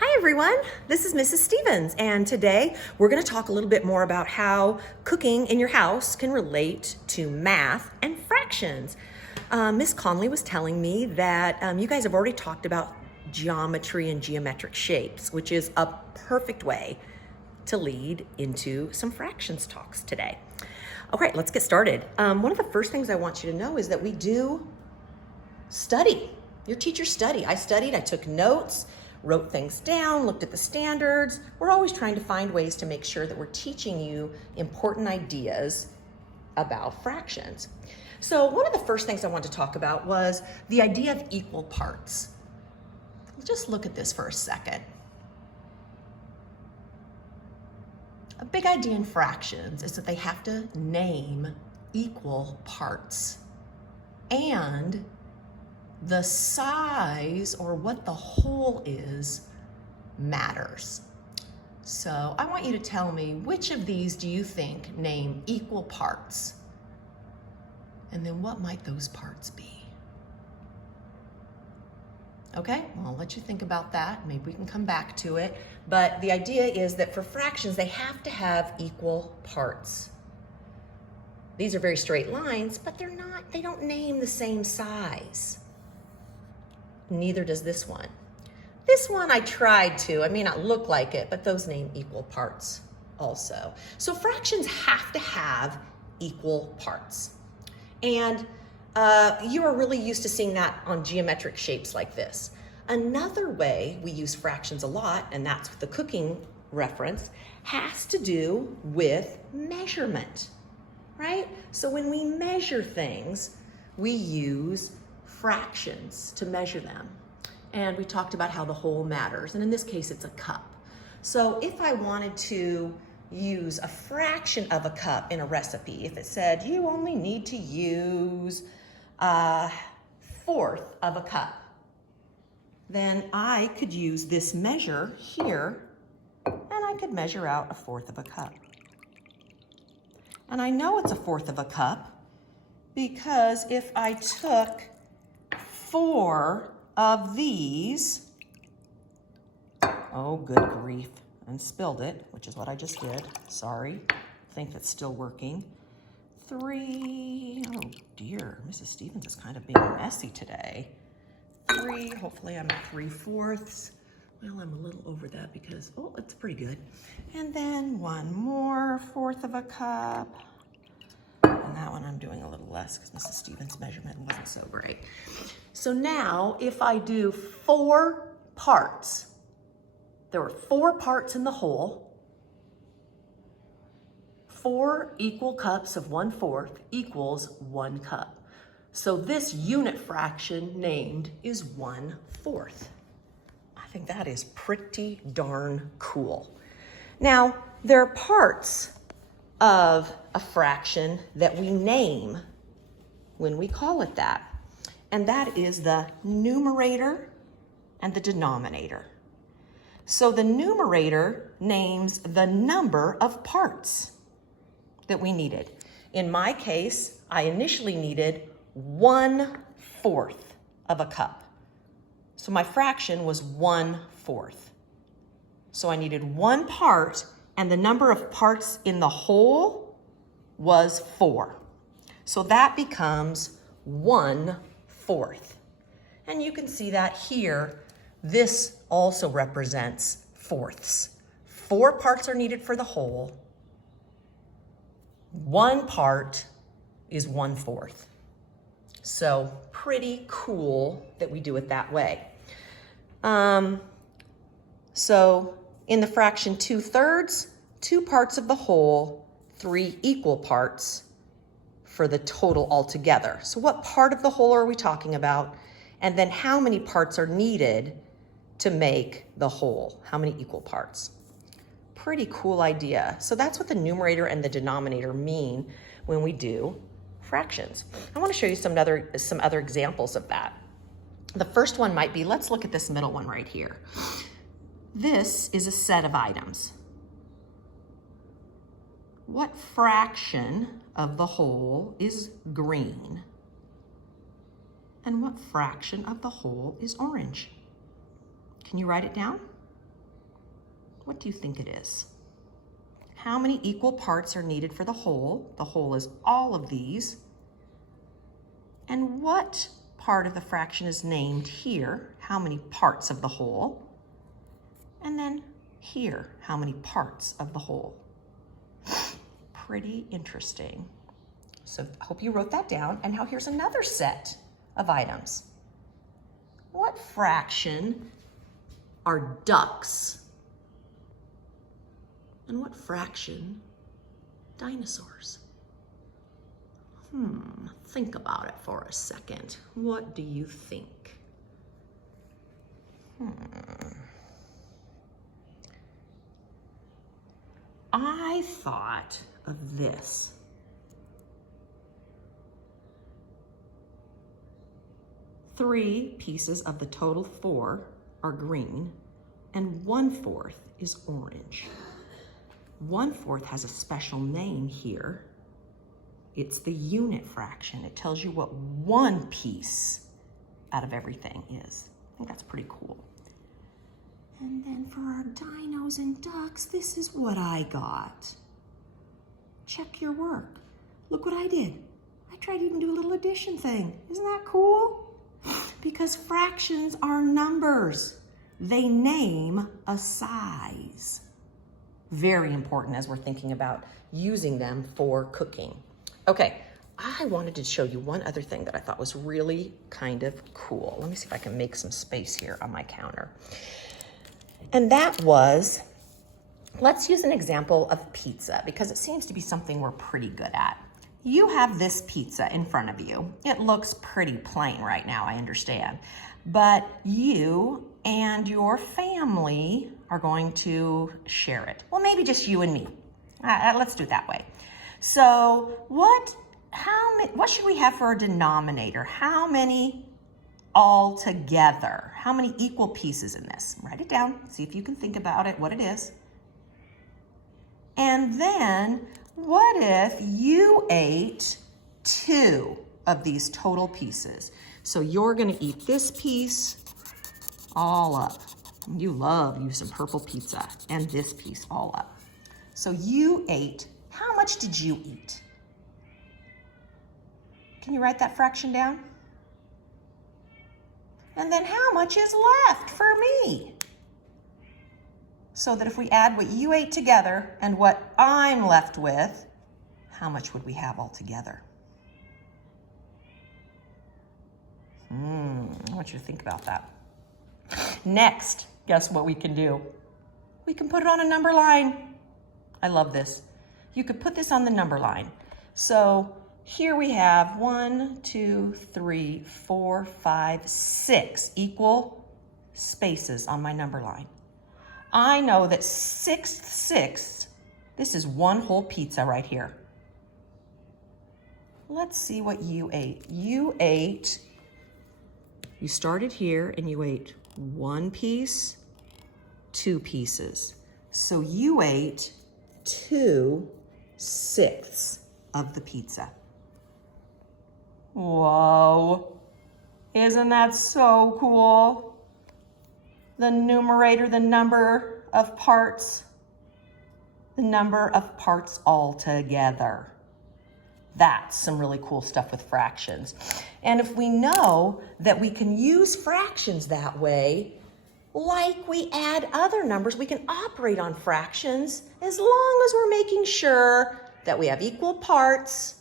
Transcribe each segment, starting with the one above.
Hi everyone, this is Mrs. Stevens, and today we're going to talk a little bit more about how cooking in your house can relate to math and fractions. Miss Conley was telling me that you guys have already talked about geometry and geometric shapes, which is a perfect way to lead into some fractions talks today. All right, let's get started. One of the first things I want you to know is that we do study. Your teachers study. I studied, I took notes, wrote things down, looked at the standards. We're always trying to find ways to make sure that we're teaching you important ideas about fractions. So one of the first things I wanted to talk about was the idea of equal parts. Just look at this for a second. A big idea in fractions is that they have to name equal parts, and the size, or what the whole is, matters. So I want you to tell me, which of these do you think name equal parts? And then what might those parts be? Okay, well, I'll let you think about that. Maybe we can come back to it. But the idea is that for fractions, they have to have equal parts. These are very straight lines, but they don't name the same size. Neither does this one. This one I tried to. I may not look like it, but those name equal parts also. So fractions have to have equal parts. And you are really used to seeing that on geometric shapes like this. Another way we use fractions a lot, and that's the cooking reference, has to do with measurement, right? So when we measure things, we use fractions to measure them. And we talked about how the whole matters. And in this case, it's a cup. So if I wanted to use a fraction of a cup in a recipe, if it said you only need to use a fourth of a cup, then I could use this measure here, and I could measure out a fourth of a cup. And I know it's a fourth of a cup because if I took 4 of these, oh good grief, and spilled it, which is what I just did, sorry, I think that's still working. 3, oh dear, Mrs. Stevens is kind of being messy today. 3, hopefully I'm at 3/4. Well, I'm a little over that because, oh, it's pretty good. And then 1 more fourth of a cup. And that one I'm doing a little less because Mrs. Stevens' measurement wasn't so great. So now if I do 4 parts, there were 4 parts in the whole, 4 equal cups of 1/4 equals 1 cup. So this unit fraction named is 1/4. I think that is pretty darn cool. Now, there are parts of a fraction that we name when we call it that. And that is the numerator and the denominator. So the numerator names the number of parts that we needed. In my case, I initially needed 1/4 of a cup. So my fraction was 1/4. So I needed 1 part, and the number of parts in the whole was 4. So that becomes 1/4. And you can see that here, this also represents fourths. 4 parts are needed for the whole. 1 part is 1/4. So pretty cool that we do it that way. So in the fraction 2/3, 2 parts of the whole, 3 equal parts for the total altogether. So what part of the whole are we talking about? And then how many parts are needed to make the whole? How many equal parts? Pretty cool idea. So that's what the numerator and the denominator mean when we do fractions. I want to show you some other examples of that. The first one might be, let's look at this middle one right here. This is a set of items. What fraction of the whole is green? And what fraction of the whole is orange? Can you write it down? What do you think it is? How many equal parts are needed for the whole? The whole is all of these. And what part of the fraction is named here? How many parts of the whole? And then here, how many parts of the whole? Pretty interesting. So I hope you wrote that down. And now here's another set of items. What fraction are ducks? And what fraction dinosaurs? Think about it for a second. What do you think? I thought of this. 3 pieces of the total 4 are green, and 1/4 is orange. 1/4 has a special name here. It's the unit fraction. It tells you what 1 piece out of everything is. I think that's pretty cool. And then for our dinos and ducks, this is what I got. Check your work. Look what I did. I tried to even do a little addition thing. Isn't that cool? Because fractions are numbers. They name a size. Very important as we're thinking about using them for cooking. Okay, I wanted to show you one other thing that I thought was really kind of cool. Let me see if I can make some space here on my counter. And that was, let's use an example of pizza because it seems to be something we're pretty good at. You have this pizza in front of you. It looks pretty plain right now, I understand. But you and your family are going to share it. Well, maybe just you and me. Let's do it that way. So what should we have for a denominator? How many all together? How many equal pieces in this? Write it down. See if you can think about it, what it is. And then what if you ate 2 of these total pieces? So you're gonna eat this piece all up. You love you some purple pizza, and this piece all up. So you ate, how much did you eat? Can you write that fraction down? And then how much is left for me? So that if we add what you ate together and what I'm left with, how much would we have all together? I want you to think about that. Next, guess what we can do? We can put it on a number line. I love this. You could put this on the number line. So here we have 1, 2, 3, 4, 5, 6 equal spaces on my number line. I know that 6/6, this is 1 whole pizza right here. Let's see what you ate. You started here and you ate 1 piece, 2 pieces. So you ate 2/6 of the pizza. Whoa, isn't that so cool? The numerator, the number of parts, the number of parts all together. That's some really cool stuff with fractions. And if we know that we can use fractions that way, like we add other numbers, we can operate on fractions as long as we're making sure that we have equal parts,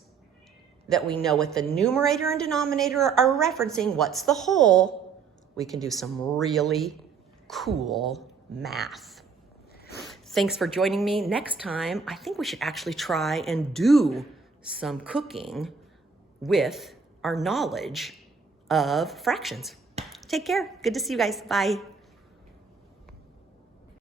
that we know what the numerator and denominator are referencing, what's the whole. We can do some really cool math. Thanks for joining me. Next time, I think we should actually try and do some cooking with our knowledge of fractions. Take care. Good to see you guys. Bye.